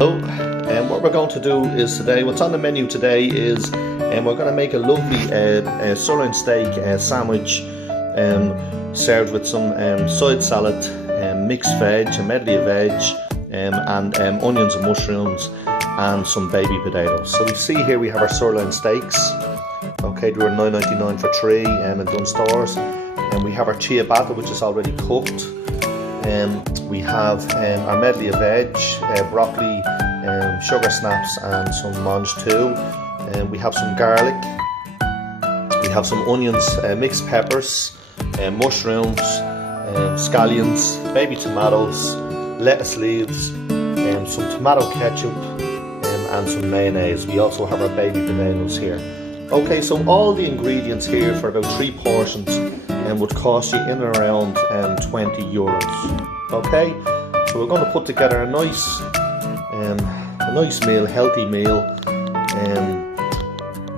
So, what we're going to do is today, what's on the menu today is we're going to make a lovely sirloin steak sandwich served with some side salad, mixed veg, a medley of veg, and onions and mushrooms and some baby potatoes. So we see here we have our sirloin steaks. Okay, they were $9.99 for 3 in Dunnes Stores. And we have our ciabatta, which is already cooked. We have our medley of veg, broccoli, sugar snaps and some mange too. We have some garlic, we have some onions, mixed peppers, mushrooms, scallions, baby tomatoes, lettuce leaves, some tomato ketchup and some mayonnaise. We also have our baby potatoes here. Okay, so all the ingredients here for about 3 portions would cost you in and around €20. Okay, so we're going to put together a nice meal, healthy meal.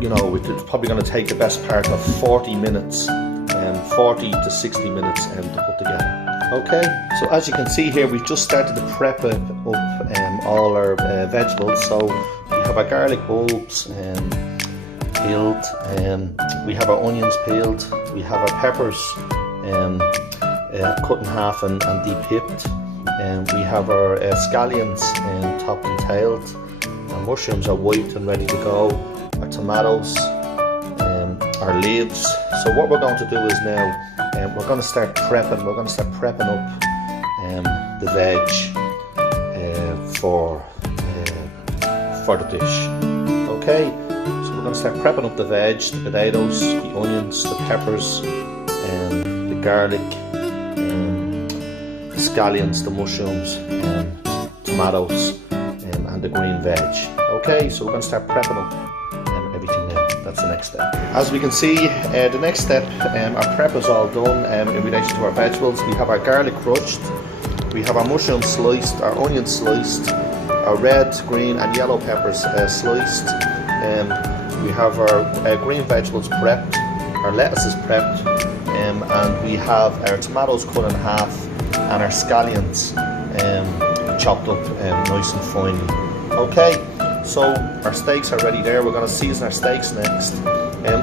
You know, it's probably going to take the best part of 40 minutes, 40 to 60 minutes to put together. Okay, so as you can see here, we've just started to prep up all our vegetables. So we have our garlic bulbs peeled, we have our onions peeled, we have our peppers cut in half and depipped, we have our scallions topped and tailed, our mushrooms are wiped and ready to go, our tomatoes, our leaves. So what we're going to do is now we're going to start prepping. We're going to start prepping up the veg for the dish. Okay. We're going to start prepping up the veg, the potatoes, the onions, the peppers, the garlic, the scallions, the mushrooms, tomatoes, and the green veg. Okay, so we're going to start prepping up everything now. That's the next step. As we can see, the next step, our prep is all done in relation to our vegetables. We have our garlic crushed, we have our mushrooms sliced, our onions sliced, our red, green, and yellow peppers sliced. We have our green vegetables prepped, our lettuce is prepped, and we have our tomatoes cut in half and our scallions chopped up nice and finely. Okay, so our steaks are ready there. We're going to season our steaks next.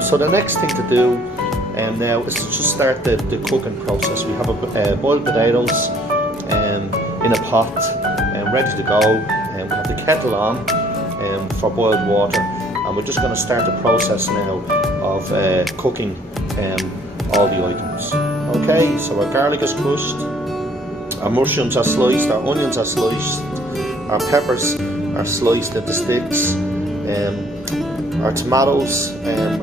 So the next thing to do now is to just start the cooking process. We have boiled potatoes in a pot ready to go. We have the kettle on for boiled water. And we're just going to start the process now of cooking all the items. Okay, so our garlic is crushed, our mushrooms are sliced, our onions are sliced, our peppers are sliced into sticks, our tomatoes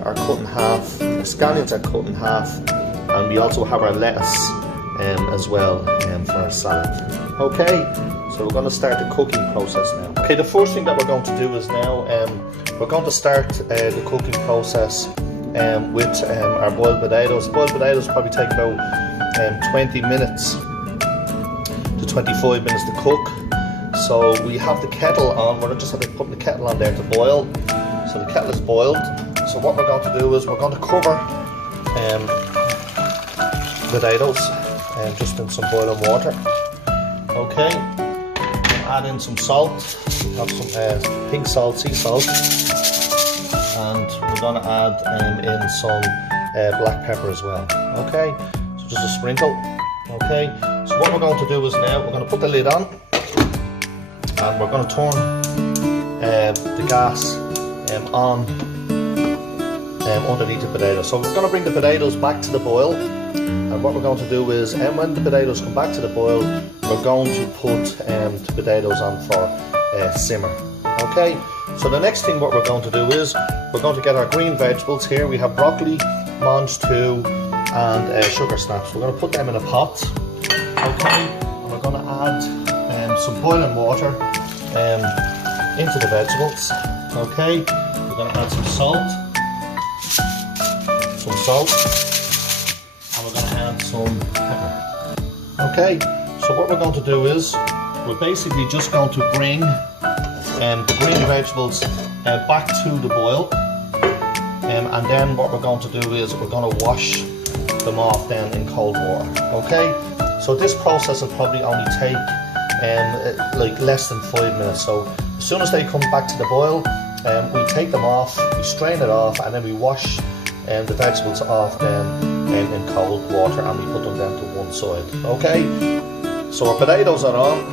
are cut in half, our scallions are cut in half, and we also have our lettuce as well for our salad. Okay, so we're going to start the cooking process now. Okay, the first thing that we're going to do is now we're going to start the cooking process with our boiled potatoes. Boiled potatoes probably take about 20 minutes to 25 minutes to cook. So we have the kettle on. We're just putting the kettle on there to boil. So the kettle is boiled. So what we're going to do is we're going to cover potatoes just in some boiling water. Okay. Add in some salt. Have some pink salt, sea salt. And we're going to add in some black pepper as well. Okay, so just a sprinkle. Okay, so what we're going to do is now we're going to put the lid on and we're going to turn the gas on underneath the potatoes. So we're going to bring the potatoes back to the boil, and what we're going to do is when the potatoes come back to the boil, we're going to put the potatoes on for simmer. Okay, so the next thing what we're going to do is we're going to get our green vegetables here. We have broccoli, mange too, and sugar snaps. We're going to put them in a pot. Okay, and we're going to add some boiling water into the vegetables. Okay, we're going to add some salt, and we're going to add some pepper. Okay, so what we're going to do is we're basically just going to bring the green vegetables back to the boil, and then what we're going to do is we're going to wash them off then in cold water. Okay, so this process will probably only take like less than 5 minutes. So as soon as they come back to the boil, we take them off, we strain it off, and then we wash the vegetables off them in cold water, and we put them down to one side. Okay, so our potatoes are on,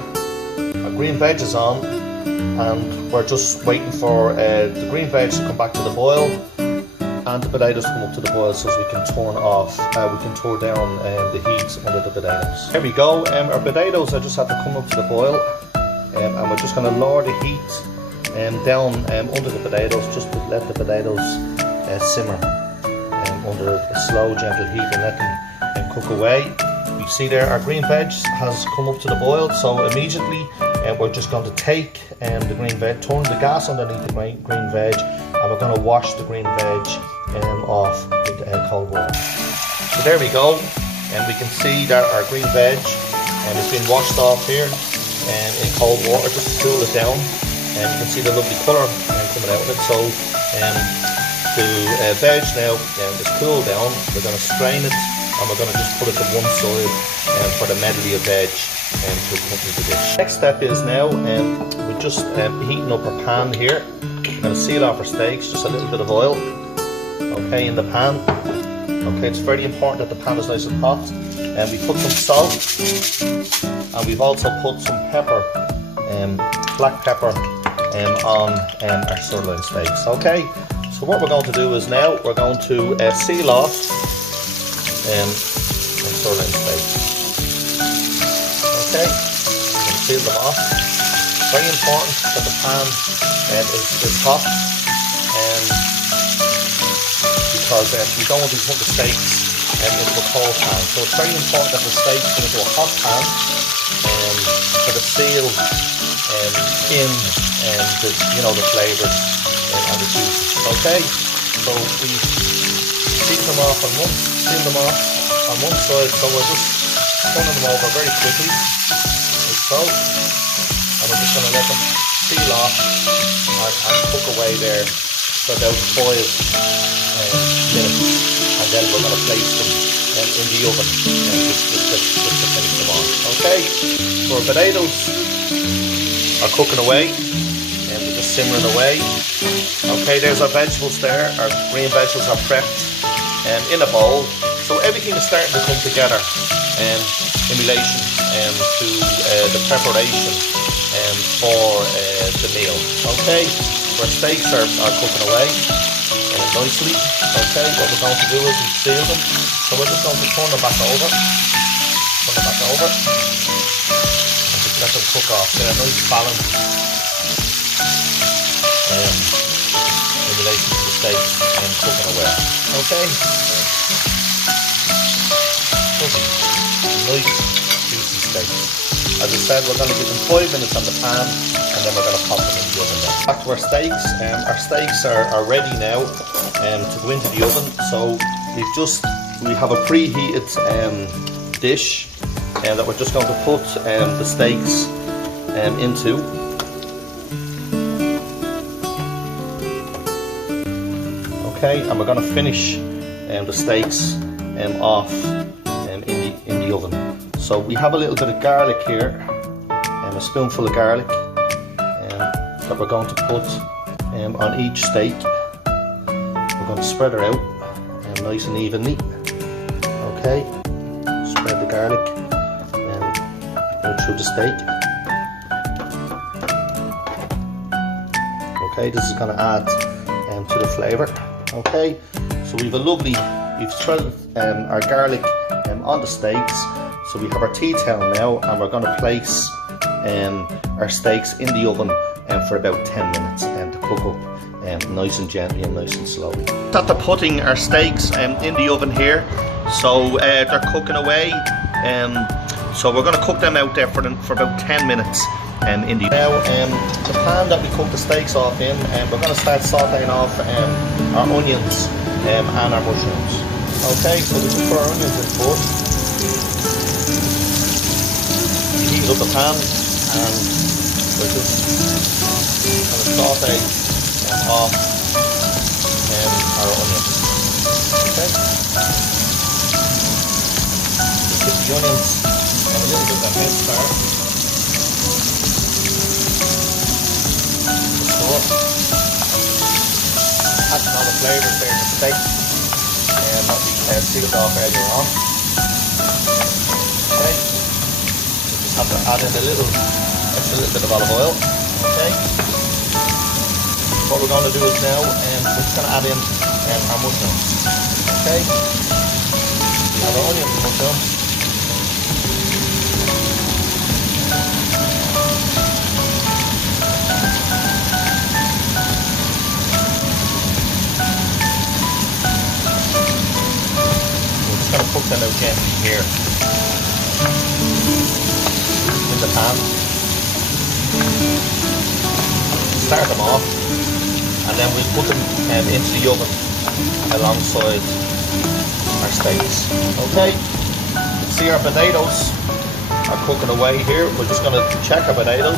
our green veg is on, and we're just waiting for the green veg to come back to the boil and the potatoes to come up to the boil, so as we can turn down the heat under the potatoes. Here we go. Our potatoes just have to come up to the boil, and we're just going to lower the heat down under the potatoes, just to let the potatoes simmer under a slow, gentle heat, and let them cook away. You see there, our green veg has come up to the boil, so immediately we're just going to take the green veg, turn the gas underneath the green veg, and we're going to wash the green veg off with cold water. So there we go, and we can see that our green veg has been washed off here in cold water just to cool it down, and you can see the lovely colour coming out of it. So the veg now is cooled down. We're going to strain it, and we're going to just put it to one side for the medley of veg to accompany the dish. Next step is now we're just heating up our pan here. We're going to seal off our steaks, just a little bit of oil, okay, in the pan. Okay, it's very important that the pan is nice and hot. And we put some salt, and we've also put some pepper, black pepper, on our sirloin steaks. Okay, so what we're going to do is now we're going to seal off our sirloin steaks. Okay, and seal them off. Very important that the pan is hot, because we don't want to put the steaks into a cold pan. So it's very important that the steaks go into a hot pan for the seal in the flavours and the juices. Okay, so we seal them off on one side. So we're just turning them over very quickly, like so, and we're just going to let them seal off and cook away there for about 5 minutes, and then we're going to place them in the oven just to finish them on. Okay, so our potatoes are cooking away, and they're just simmering away. Okay, there's our vegetables there. Our green vegetables are prepped in a bowl. So everything is starting to come together in relation to the preparation for the meal. Okay, so our steaks are cooking away nicely. Okay, what we're going to do is we seal them. So we're just going to turn them back over. And just let them cook off. They're a nice balance in relation to the steaks and cooking away. Okay. Nice juicy steaks. As I said, we're going to give them 5 minutes on the pan, and then we're going to pop them in the oven now. Back to our steaks. Our steaks are ready now to go into the oven. So we have a preheated dish that we're just going to put the steaks into. Okay, and we're going to finish the steaks off in the oven. So we have a little bit of garlic here, a spoonful of garlic that we're going to put on each steak. We're going to spread it out nice and evenly. Okay, spread the garlic through the steak. Okay, this is going to add to the flavour. Okay, so we've spread our garlic on the steaks. So we have our tea towel now, and we're going to place our steaks in the oven for about 10 minutes to cook up nice and gently and nice and slowly. After putting our steaks in the oven here, so they're cooking away. So we're going to cook them out there for about 10 minutes in the now the pan that we cook the steaks off in, we're going to start sauteing off our onions and our mushrooms. Okay, so we just put our onions in first. Heat up the pan, and we're just going to saute off our onions. Okay, just give the onions a little bit of a head start. oil. Adding all the flavours there in the steak and that we sealed off earlier on. Okay. Just have to add in a little bit of olive oil. Okay. What we're going to do is now, we're just going to add in our mushrooms. Okay. We have our onions and mushrooms. Going to cook them out gently here in the pan. Start them off and then we'll put them into the oven alongside our steaks. Okay, you can see our potatoes are cooking away here. We're just going to check our potatoes.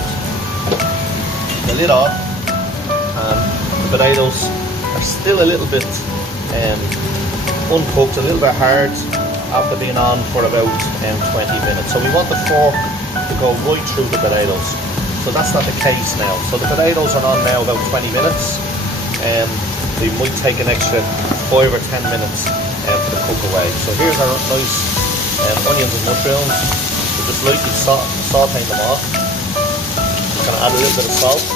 The lid off, and the potatoes are still a little bit uncooked, a little bit hard after being on for about 20 minutes. So we want the fork to go right through the potatoes. So that's not the case now. So the potatoes are on now about 20 minutes. They might take an extra 5 or 10 minutes to cook away. So here's our nice onions and mushrooms. We're just lightly sauteing them off. We're going to add a little bit of salt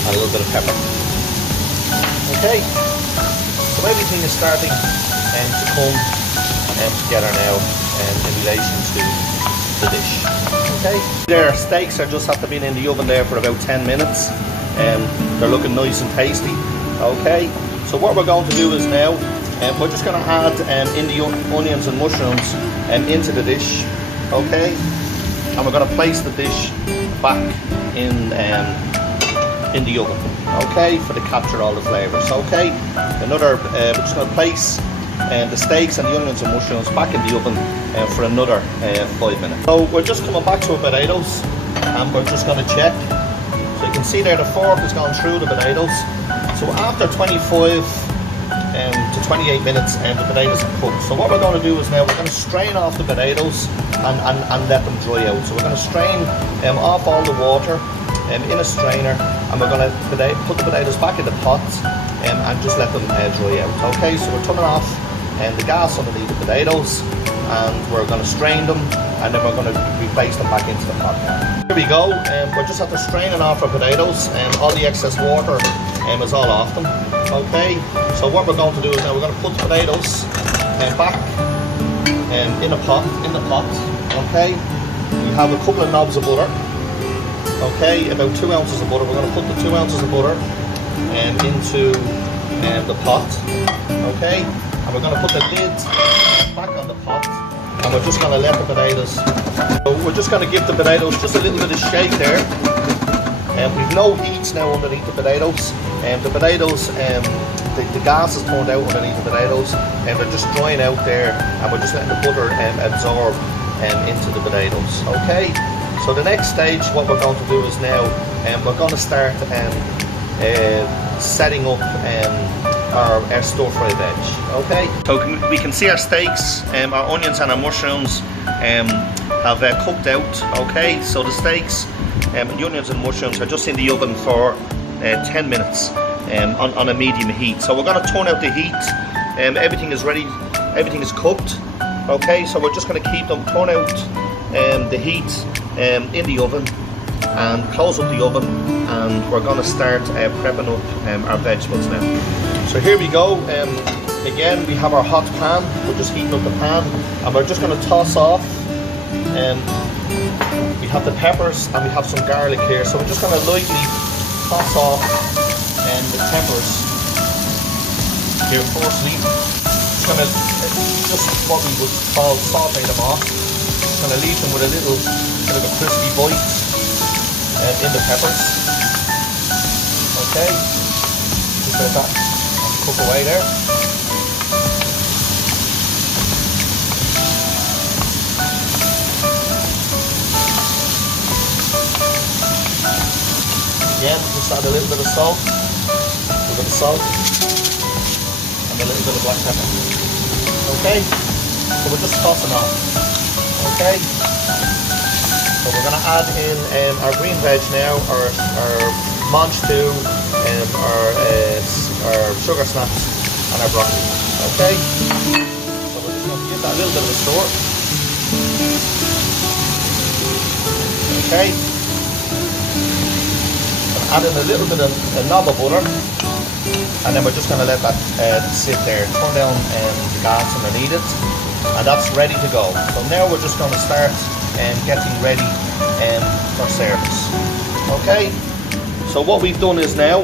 and a little bit of pepper. Okay. So everything is starting to come together now in relation to the dish. Okay. Their steaks are just after being in the oven there for about 10 minutes. They're looking nice and tasty. Okay. So what we're going to do is now we're just going to add in the onions and mushrooms into the dish. Okay. And we're going to place the dish back in the oven. Okay, for to capture all the flavours. Okay, we're just going to place the steaks and the onions and mushrooms back in the oven for another 5 minutes. So we're just coming back to our potatoes and we're just going to check. So you can see there the fork has gone through the potatoes. So after 25 to 28 minutes the potatoes are cooked. So what we're going to do is now we're going to strain off the potatoes and let them dry out. So we're going to strain off all the water in a strainer, and we're going to put the potatoes back in the pot and just let them dry out. Okay, so we're turning off the gas underneath the potatoes and we're going to strain them and then we're going to replace them back into the pot now. Here we go, we're just after straining off our potatoes and all the excess water is all off them. Okay, so what we're going to do is now we're going to put the potatoes back in the pot. Okay, we have a couple of knobs of butter. Okay, about 2 ounces of butter. We're going to put the 2 ounces of butter into the pot. Okay, and we're going to put the lid back on the pot, and we're just going to let the potatoes. So we're just going to give the potatoes just a little bit of shake there. We've no heat now underneath the potatoes. The potatoes, the gas is turned out underneath the potatoes, and they're just drying out there, and we're just letting the butter absorb into the potatoes. Okay. So the next stage, what we're going to do is now, we're going to start setting up our stir-fry veg. Okay. So we can see our steaks, our onions and our mushrooms have cooked out. Okay. So the steaks, the onions and mushrooms are just in the oven for 10 minutes on a medium heat. So we're going to turn out the heat. Everything is ready. Everything is cooked. Okay. So we're just going to keep them, turn out the heat in the oven and close up the oven, and we're going to start prepping up our vegetables now. So here we go. Again, we have our hot pan. We're just heating up the pan and we're just going to toss off. We have the peppers and we have some garlic here, so we're just going to lightly toss off the peppers here firstly. Just what we would call saute them off. Going to leave them with a little bit of a crispy bite in the peppers. Okay, just let that cook away there. Again, just add a little bit of salt, and a little bit of black pepper. Okay, so we're just tossing off. Okay, so we're going to add in our green veg now, our mange too, our sugar snaps and our broccoli. Okay, so we're just going to give that a little bit of a stir. Okay, add in a little bit of a knob of butter, and then we're just going to let that sit there. Turn down the gas underneath it, and that's ready to go. So now we're just going to start getting ready for service. Okay, so what we've done is now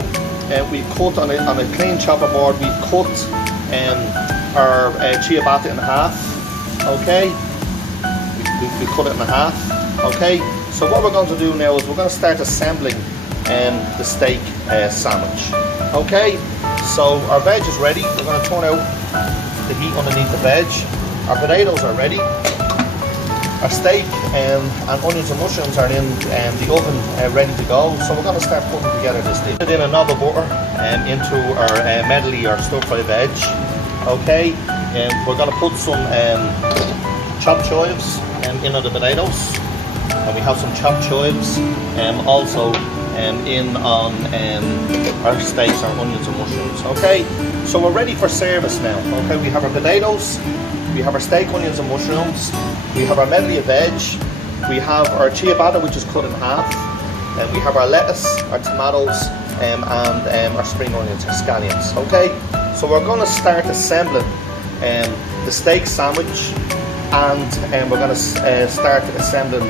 we've cut on a clean chopper board. We've cut our ciabatta in half. Okay, we cut it in half. Okay, so what we're going to do now is we're going to start assembling the steak sandwich. Okay, so our veg is ready. We're going to turn out the heat underneath the veg. Our potatoes are ready. Our steak and onions and mushrooms are in the oven ready to go. So we're going to start putting together this thing. Put in a knob of butter into our medley or stir fry veg. Okay, and we're going to put some chopped chives in on the potatoes, and we have some chopped chives also in on our steaks, our onions and mushrooms. Okay, so we're ready for service now. Okay, we have our potatoes, we have our steak, onions and mushrooms, we have our medley of veg, we have our ciabatta which is cut in half, and we have our lettuce, our tomatoes and our spring onions, our scallions. Okay, so we're going to start assembling the steak sandwich, and we're going to start assembling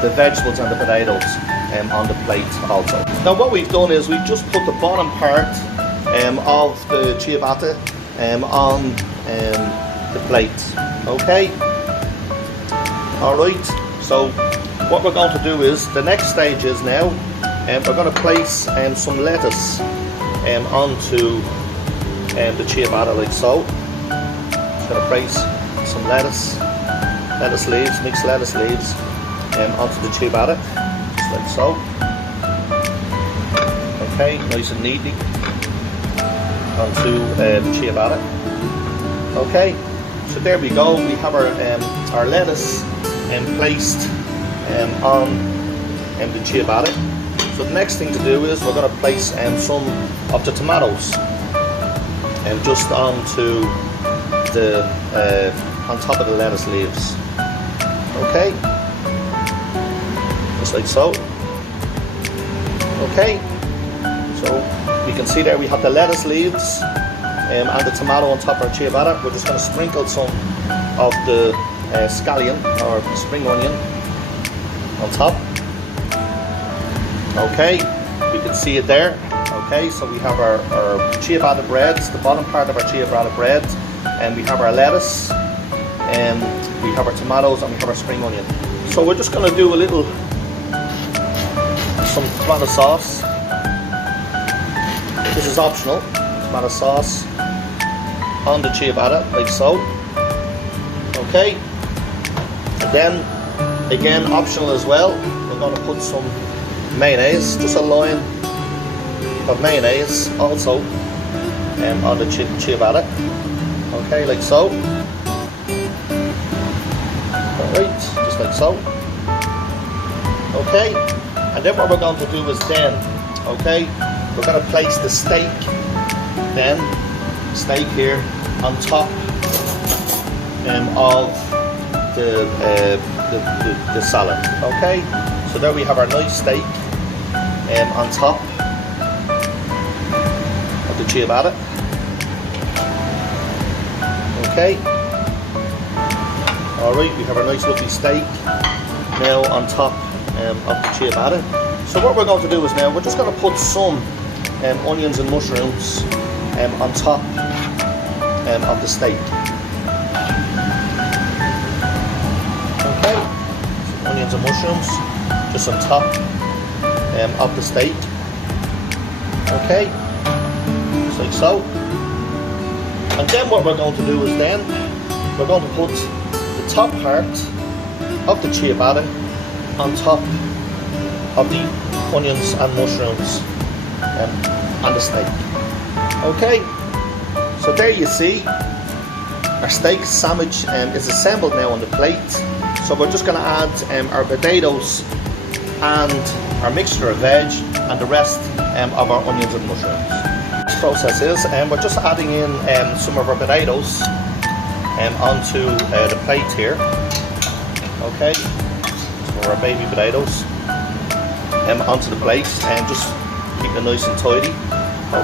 the vegetables and the potatoes on the plate also. Now what we've done is we've just put the bottom part of the ciabatta on the plate. Okay, alright, so what we're going to do is, the next stage is now we're going to place some lettuce onto the ciabatta like so. Just going to place some lettuce leaves, mixed lettuce leaves onto the ciabatta, just like so. Okay, nice and neatly onto the ciabatta. Okay, so there we go. We have our lettuce placed on the ciabatta. So the next thing to do is we're going to place some of the tomatoes just onto the on top of the lettuce leaves. Okay, just like so. Okay, so you can see there we have the lettuce leaves and the tomato on top of our ciabatta. We're just going to sprinkle some of the scallion or spring onion on top. Okay, we can see it there. Okay, so we have our ciabatta breads, the bottom part of our ciabatta bread, and we have our lettuce, and we have our tomatoes, and we have our spring onion. So we're just going to do some tomato sauce. This is optional, tomato sauce on the ciabatta, like so. Okay, and then again optional as well, we're going to put some mayonnaise, just a line of mayonnaise also on the ciabatta. Okay, like so. Alright, just like so. Okay, and then what we're going to do is then, okay, we're going to place the steak here on top of the salad. Okay, so there we have our nice steak on top of the ciabatta. Okay, alright, we have our nice lovely steak now on top of the ciabatta. So what we're going to do is now we're just going to put some onions and mushrooms on top of the steak. Okay, some onions and mushrooms just on top of the steak. Okay, just like so. And then what we're going to do is then we're going to put the top part of the ciabatta on top of the onions and mushrooms and the steak. Okay, so there you see our steak sandwich is assembled now on the plate. So we're just going to add our potatoes and our mixture of veg and the rest of our onions and mushrooms. This process is we're just adding in some of our potatoes onto the plate here. Okay, so our baby potatoes onto the plate and just keep it nice and tidy.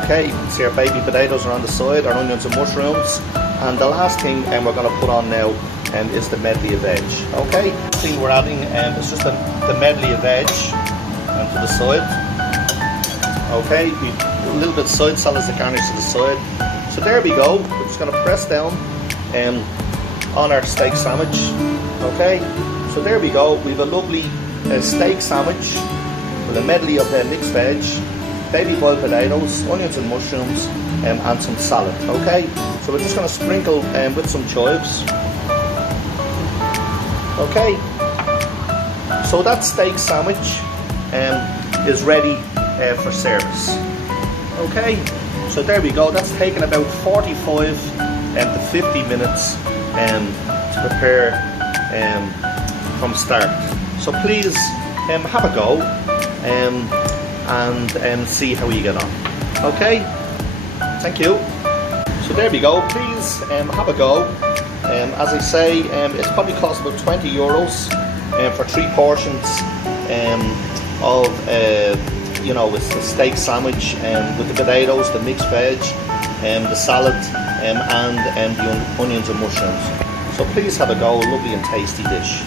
Okay, you can see our baby potatoes are on the side, our onions and mushrooms, and the last thing we're going to put on now is the medley of veg. Okay, the thing we're adding is just the medley of veg onto the side. Okay, a little bit of side salad to garnish to the side. So there we go. We're just going to press down on our steak sandwich. Okay, so there we go. We have a lovely steak sandwich with a medley of mixed veg, baby boiled potatoes, onions and mushrooms, and some salad. Okay, so we're just going to sprinkle with some chives. Okay, so that steak sandwich is ready for service. Okay, so there we go. That's taken about 45 to 50 minutes to prepare from start. So please have a go and see how you get on. Okay, thank you. So there we go. Please have a go. As I say, it's probably cost about €20 for 3 portions of with the steak sandwich with the potatoes, the mixed veg, the salad, and the onions and mushrooms. So please have a go. A lovely and tasty dish.